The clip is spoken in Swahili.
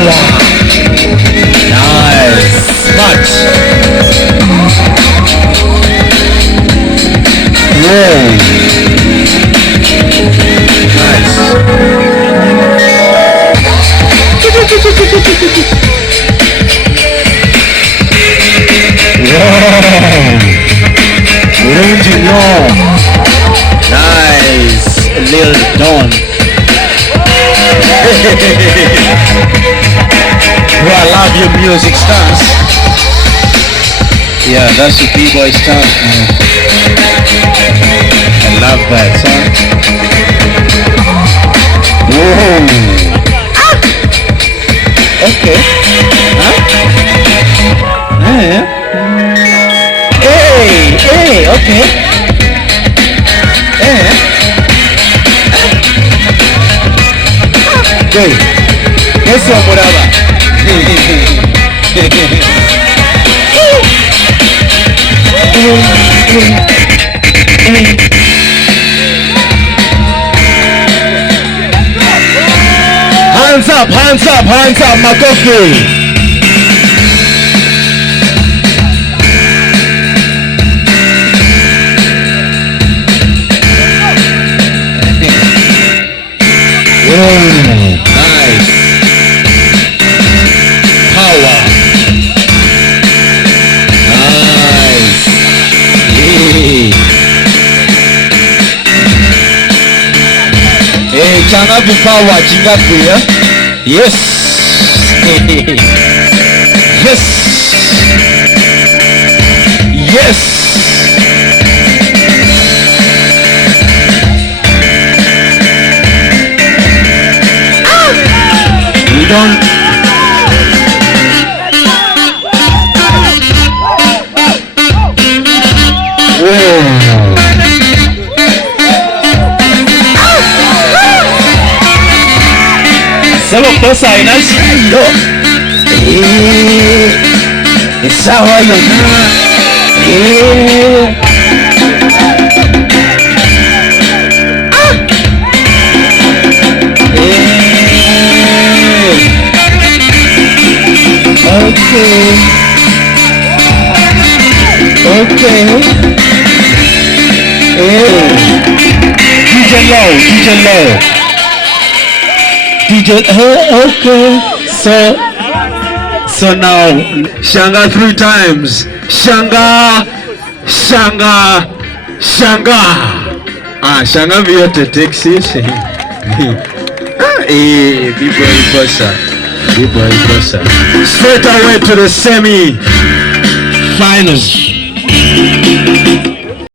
power. Nice. Smart. Whoa. Nice. Range long. Nice. Lil Don. Bro, I love your music stance. Yeah, that's the B-boy stance, man. I love that, son. Whoa. Ah! Okay. Huh? Yeah. Hey, okay. Yeah. Hey, yes, whatever. Hands up, hands up, hands up, McCoffrey. Nice. Power. Nice. Hey, changapi power, chingapi ya? Yes. Yes. Yes. We don't. Solo cosa inashindo. Sawa yona. Okay. DJ Low. Okay. So now, Shanga 3 times. Shanga. Shanga vyote Texas. B-boy Bossa. Straight away to the semi-finals.